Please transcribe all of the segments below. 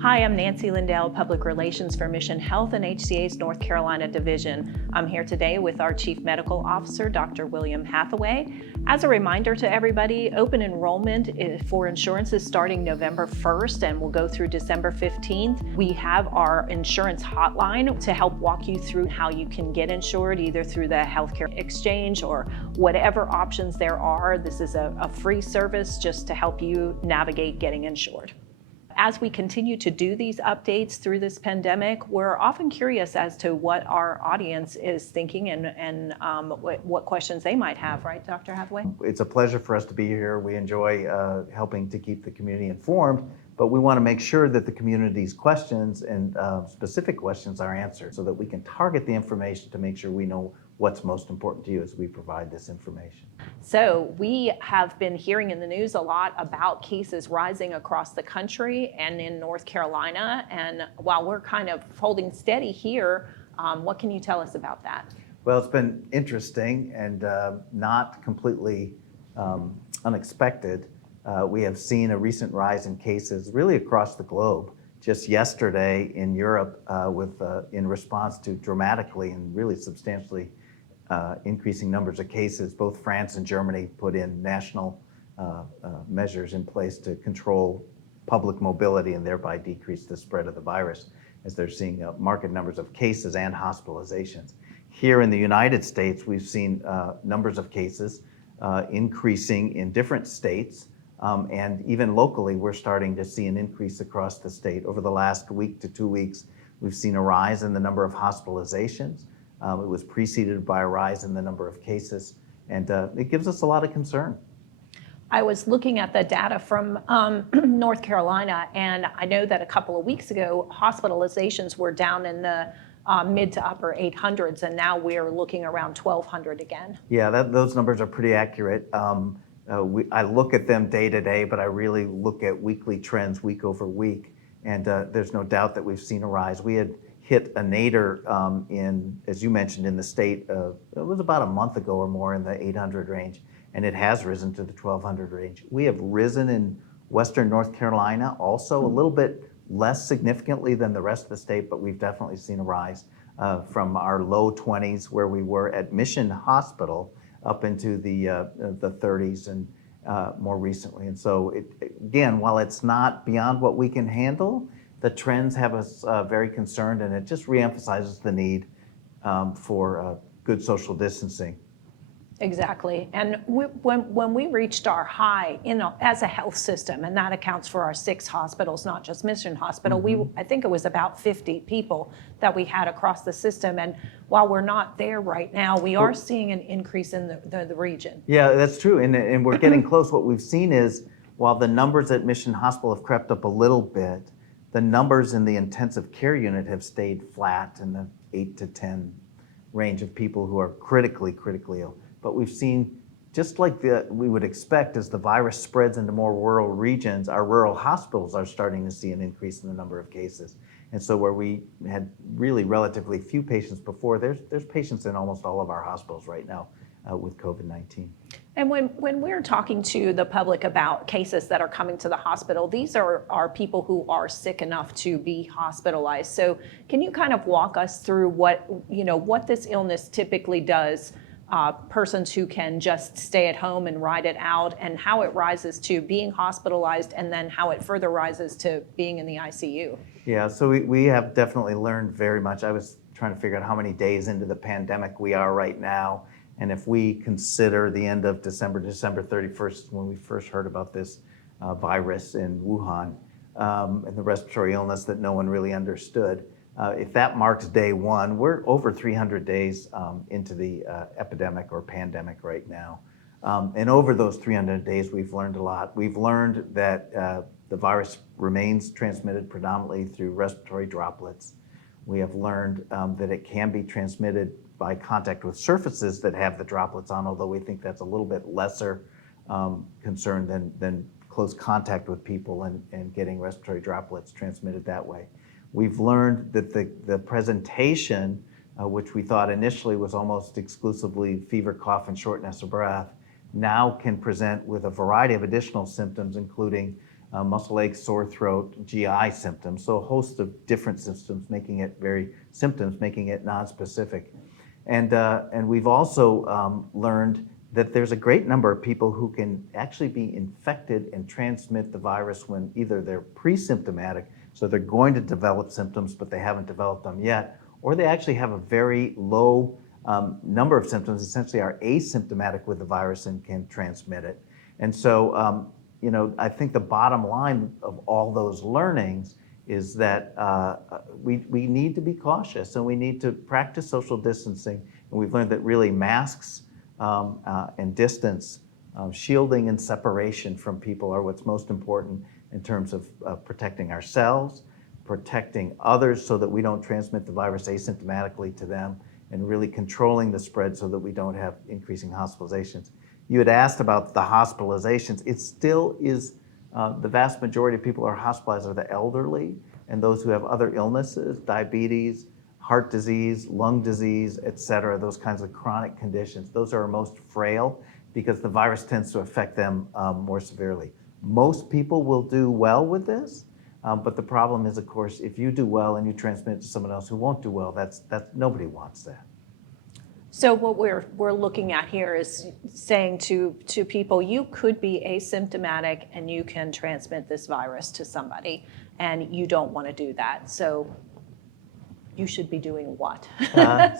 Hi, I'm Nancy Lindell, Public Relations for Mission Health and HCA's North Carolina Division. I'm here today with our Chief Medical Officer, Dr. William Hathaway. As a reminder to everybody, open enrollment for insurance is starting November 1st and will go through December 15th. We have our insurance hotline to help walk you through how you can get insured, either through the healthcare exchange or whatever options there are. This is a free service just to help you navigate getting insured. As we continue to do these updates through this pandemic, we're often curious as to what our audience is thinking and what questions they might have, right, Dr. Hathaway? It's a pleasure for us to be here. We enjoy helping to keep the community informed, but we want to make sure that the community's questions and specific questions are answered so that we can target the information to make sure we know what's most important to you as we provide this information. So we have been hearing in the news a lot about cases rising across the country and in North Carolina. And while we're kind of holding steady here, what can you tell us about that? Well, it's been interesting and not completely unexpected. We have seen a recent rise in cases really across the globe. Just yesterday in Europe, in response to dramatically and really substantially increasing numbers of cases, both France and Germany put in national measures in place to control public mobility and thereby decrease the spread of the virus, as they're seeing marked numbers of cases and hospitalizations. Here in the United States, we've seen numbers of cases increasing in different states, and even locally, we're starting to see an increase across the state. Over the last week to 2 weeks, we've seen a rise in the number of hospitalizations. It was preceded by a rise in the number of cases, and it gives us a lot of concern. I was looking at the data from North Carolina, and I know that a couple of weeks ago, hospitalizations were down in the mid to upper 800s, and now we're looking around 1,200 again. Yeah, those numbers are pretty accurate. I look at them day to day, but I really look at weekly trends week over week, and there's no doubt that we've seen a rise. We had hit a nadir as you mentioned, in the state. It was about a month ago or more in the 800 range, and it has risen to the 1,200 range. We have risen in Western North Carolina, also a little bit less significantly than the rest of the state, but we've definitely seen a rise from our low 20s where we were at Mission Hospital up into the 30s and more recently. And so, again, while it's not beyond what we can handle, the trends have us very concerned, and it just reemphasizes the need for good social distancing. Exactly. And when we reached our high as a health system, and that accounts for our 6 hospitals, not just Mission Hospital, I think it was about 50 people that we had across the system. And while we're not there right now, we are seeing an increase in the region. Yeah, that's true. And we're getting close. What we've seen is, while the numbers at Mission Hospital have crept up a little bit, the numbers in the intensive care unit have stayed flat in the 8 to 10 range of people who are critically ill. But we've seen, just like we would expect, as the virus spreads into more rural regions, our rural hospitals are starting to see an increase in the number of cases. And so where we had really relatively few patients before, there's patients in almost all of our hospitals right now with COVID-19. And when we're talking to the public about cases that are coming to the hospital, these are people who are sick enough to be hospitalized. So can you kind of walk us through what this illness typically does? Persons who can just stay at home and ride it out, and how it rises to being hospitalized, and then how it further rises to being in the ICU. Yeah, so we have definitely learned very much. I was trying to figure out how many days into the pandemic we are right now. And if we consider the end of December 31st, when we first heard about this virus in Wuhan, and the respiratory illness that no one really understood, if that marks day one, we're over 300 days into the epidemic or pandemic right now. And over those 300 days, we've learned a lot. We've learned that the virus remains transmitted predominantly through respiratory droplets. We have learned that it can be transmitted by contact with surfaces that have the droplets on, although we think that's a little bit lesser concern than close contact with people and getting respiratory droplets transmitted that way. We've learned that the presentation, which we thought initially was almost exclusively fever, cough, and shortness of breath, now can present with a variety of additional symptoms, including muscle ache, sore throat, GI symptoms. So a host of different symptoms, making it nonspecific. And we've also learned that there's a great number of people who can actually be infected and transmit the virus when either they're pre-symptomatic, so they're going to develop symptoms, but they haven't developed them yet, or they actually have a very low number of symptoms, essentially are asymptomatic with the virus and can transmit it. And so, I think the bottom line of all those learnings is that we need to be cautious and we need to practice social distancing. And we've learned that really masks and distance, shielding and separation from people are what's most important in terms of protecting ourselves, protecting others so that we don't transmit the virus asymptomatically to them, and really controlling the spread so that we don't have increasing hospitalizations. You had asked about the hospitalizations. It still is, the vast majority of people who are hospitalized are the elderly and those who have other illnesses, diabetes, heart disease, lung disease, et cetera, those kinds of chronic conditions. Those are most frail because the virus tends to affect them more severely. Most people will do well with this, but the problem is, of course, if you do well and you transmit it to someone else who won't do well, that's nobody wants that. So what we're looking at here is saying to people, you could be asymptomatic and you can transmit this virus to somebody, and you don't want to do that. So you should be doing what?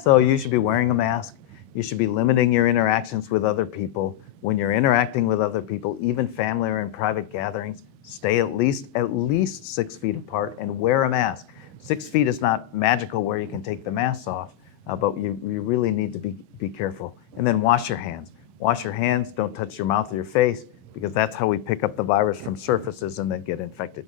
So you should be wearing a mask. You should be limiting your interactions with other people. When you're interacting with other people, even family or in private gatherings, stay at least 6 feet apart and wear a mask. 6 feet is not magical where you can take the mask off, but you really need to be careful. And then wash your hands. Wash your hands, don't touch your mouth or your face, because that's how we pick up the virus from surfaces and then get infected.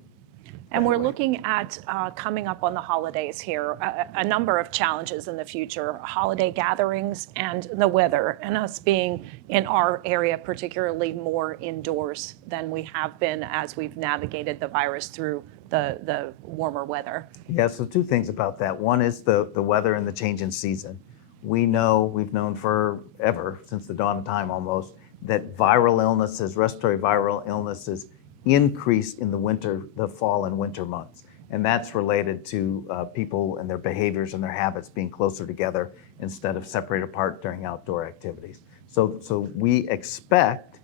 And we're looking at coming up on the holidays here, a number of challenges in the future, holiday gatherings and the weather, and us being in our area particularly more indoors than we have been as we've navigated the virus through the warmer weather. Yeah, so two things about that. One is the weather and the change in season. We've known forever, since the dawn of time almost, that viral illnesses, respiratory viral illnesses, increase in the fall and winter months. And that's related to people and their behaviors and their habits being closer together instead of separated apart during outdoor activities. So we expect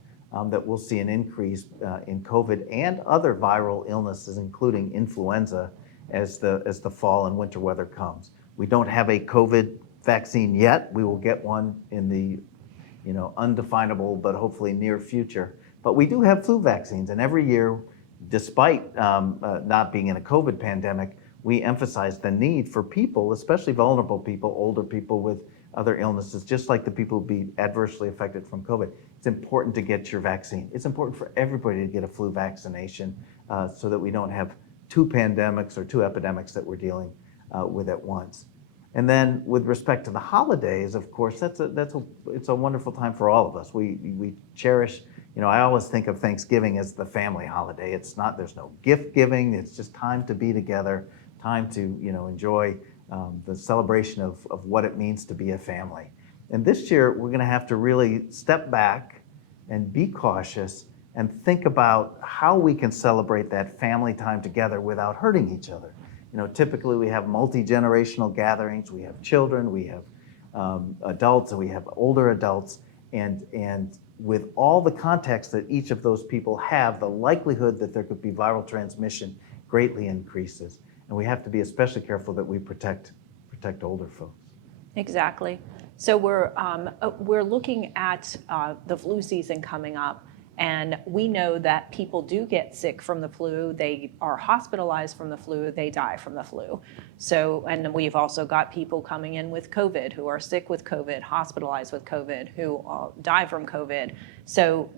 that we'll see an increase in COVID and other viral illnesses, including influenza, as the fall and winter weather comes. We don't have a COVID vaccine yet. We will get one in the undefinable but hopefully near future. But we do have flu vaccines, and every year, despite not being in a COVID pandemic, we emphasize the need for people, especially vulnerable people, older people with other illnesses, just like the people who be adversely affected from COVID. It's important to get your vaccine. It's important for everybody to get a flu vaccination so that we don't have two pandemics or two epidemics that we're dealing with at once. And then with respect to the holidays, of course, it's a wonderful time for all of us. We cherish, I always think of Thanksgiving as the family holiday. There's no gift giving. It's just time to be together, time to, enjoy the celebration of what it means to be a family. And this year, we're going to have to really step back and be cautious and think about how we can celebrate that family time together without hurting each other. Typically we have multi-generational gatherings. We have children, we have adults, and we have older adults. And with all the context that each of those people have, the likelihood that there could be viral transmission greatly increases. And we have to be especially careful that we protect older folks. Exactly. So we're looking at the flu season coming up. And we know that people do get sick from the flu. They are hospitalized from the flu. They die from the flu. So, and we've also got people coming in with COVID who are sick with COVID, hospitalized with COVID, who die from COVID. So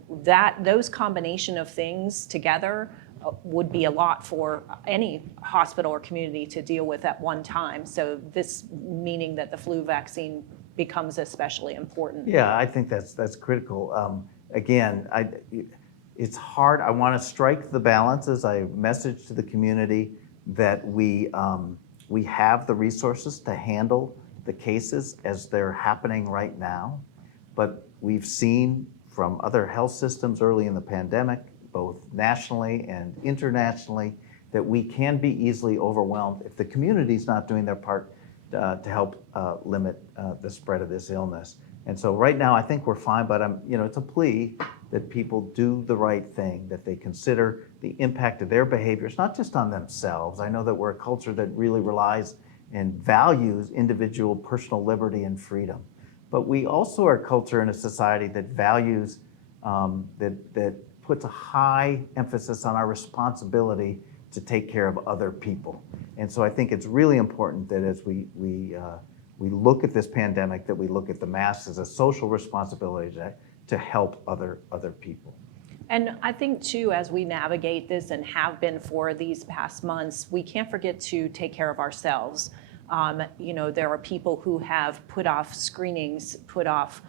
those combination of things together would be a lot for any hospital or community to deal with at one time. So this meaning that the flu vaccine becomes especially important. Yeah, I think that's critical. Again, it's hard. I want to strike the balance as I message to the community that we have the resources to handle the cases as they're happening right now. But we've seen from other health systems early in the pandemic, both nationally and internationally, that we can be easily overwhelmed if the community's not doing their part to help limit the spread of this illness. And so right now, I think we're fine, but it's a plea that people do the right thing, that they consider the impact of their behaviors, not just on themselves. I know that we're a culture that really relies and values individual personal liberty and freedom. But we also are a culture and a society that values, that puts a high emphasis on our responsibility to take care of other people. And so I think it's really important that as we look at this pandemic, that we look at the masks as a social responsibility to help other people. And I think too, as we navigate this and have been for these past months, we can't forget to take care of ourselves. There are people who have put off screenings, put off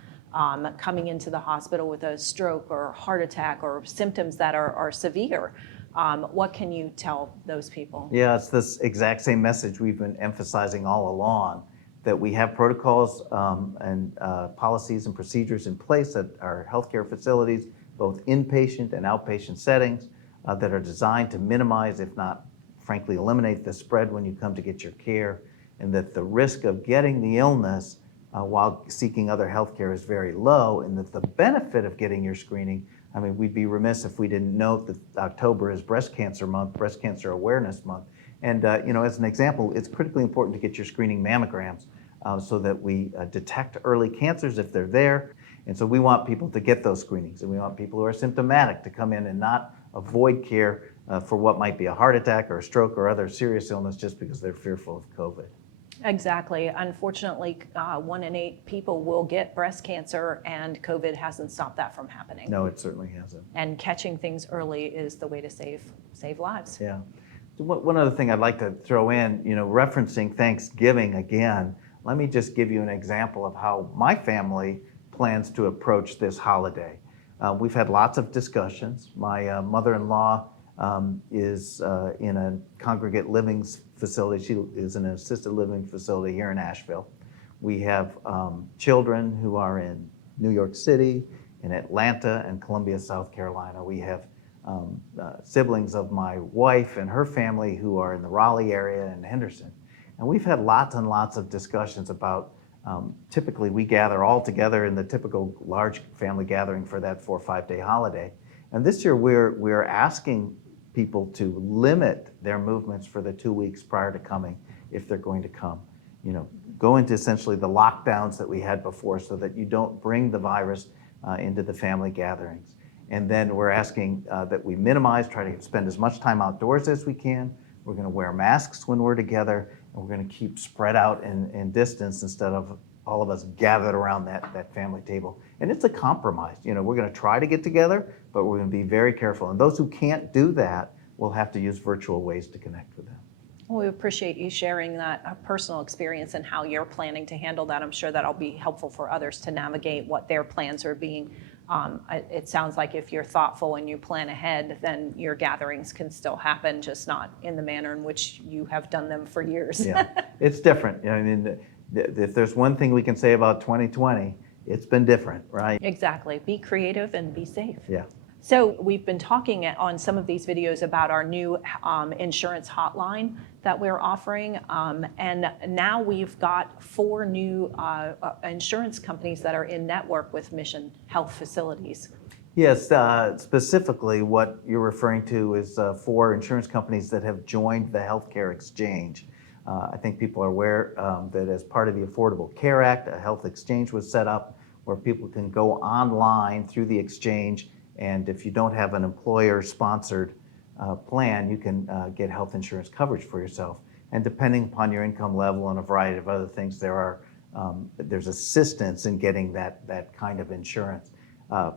coming into the hospital with a stroke or heart attack or symptoms that are severe. What can you tell those people? Yeah, it's this exact same message we've been emphasizing all along, that we have protocols and policies and procedures in place at our healthcare facilities, both inpatient and outpatient settings, that are designed to minimize, if not frankly eliminate, the spread when you come to get your care, and that the risk of getting the illness while seeking other healthcare is very low, and that the benefit of getting your screening, I mean, we'd be remiss if we didn't note that October is Breast Cancer Month, Breast Cancer Awareness Month. And as an example, it's critically important to get your screening mammograms so that we detect early cancers if they're there. And so we want people to get those screenings, and we want people who are symptomatic to come in and not avoid care for what might be a heart attack or a stroke or other serious illness just because they're fearful of COVID. Exactly. Unfortunately, 1 in 8 people will get breast cancer, and COVID hasn't stopped that from happening. No, it certainly hasn't. And catching things early is the way to save lives. Yeah. One other thing I'd like to throw in, referencing Thanksgiving again, let me just give you an example of how my family plans to approach this holiday. We've had lots of discussions. My mother-in-law is in a congregate living facility. She is in an assisted living facility here in Asheville. We have children who are in New York City, in Atlanta, and Columbia, South Carolina. We have siblings of my wife and her family who are in the Raleigh area and Henderson. And we've had lots and lots of discussions about, typically we gather all together in the typical large family gathering for that 4 or 5 day holiday. And this year we're asking people to limit their movements for the 2 weeks prior to coming, if they're going to come. Go into essentially the lockdowns that we had before so that you don't bring the virus into the family gatherings. And then we're asking that we minimize, try to spend as much time outdoors as we can. We're going to wear masks when we're together, and we're going to keep spread out in distance instead of all of us gathered around that family table. And it's a compromise. We're going to try to get together, but we're going to be very careful. And those who can't do that will have to use virtual ways to connect with them. Well, we appreciate you sharing that personal experience and how you're planning to handle that. I'm sure that'll be helpful for others to navigate what their plans are being. It sounds like if you're thoughtful and you plan ahead, then your gatherings can still happen, just not in the manner in which you have done them for years. Yeah, it's different. If there's one thing we can say about 2020, it's been different, right? Exactly. Be creative and be safe. Yeah. So we've been talking on some of these videos about our new insurance hotline that we're offering. And now we've got 4 new insurance companies that are in network with Mission Health Facilities. Yes, specifically what you're referring to is 4 insurance companies that have joined the healthcare exchange. I think people are aware that as part of the Affordable Care Act, a health exchange was set up where people can go online through the exchange, and if you don't have an employer-sponsored plan, you can get health insurance coverage for yourself. And depending upon your income level and a variety of other things, there's assistance in getting that kind of insurance.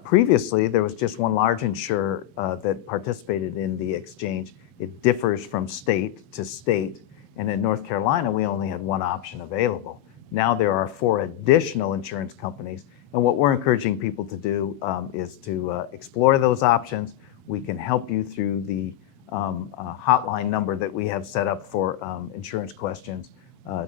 Previously, there was just one large insurer that participated in the exchange. It differs from state to state. And in North Carolina, we only had one option available. Now there are 4 additional insurance companies. And what we're encouraging people to do is to explore those options. We can help you through the hotline number that we have set up for insurance questions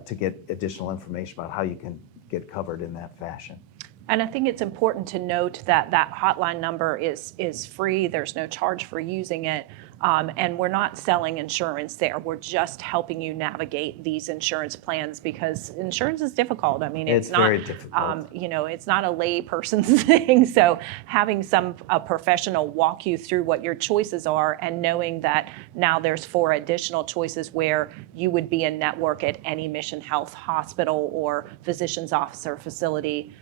to get additional information about how you can get covered in that fashion. And I think it's important to note that that hotline number is free. There's no charge for using it. And we're not selling insurance there. We're just helping you navigate these insurance plans because insurance is difficult. I mean, it's not very difficult. It's not a lay person's thing. So having a professional walk you through what your choices are and knowing that now there's 4 additional choices where you would be in network at any Mission Health hospital or physician's office or facility.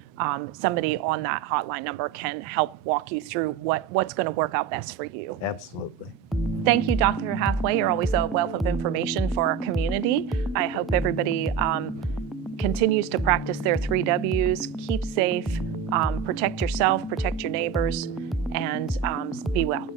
Somebody on that hotline number can help walk you through what's going to work out best for you. Absolutely. Thank you, Dr. Hathaway. You're always a wealth of information for our community. I hope everybody continues to practice their 3 W's, keep safe, protect yourself, protect your neighbors, and be well.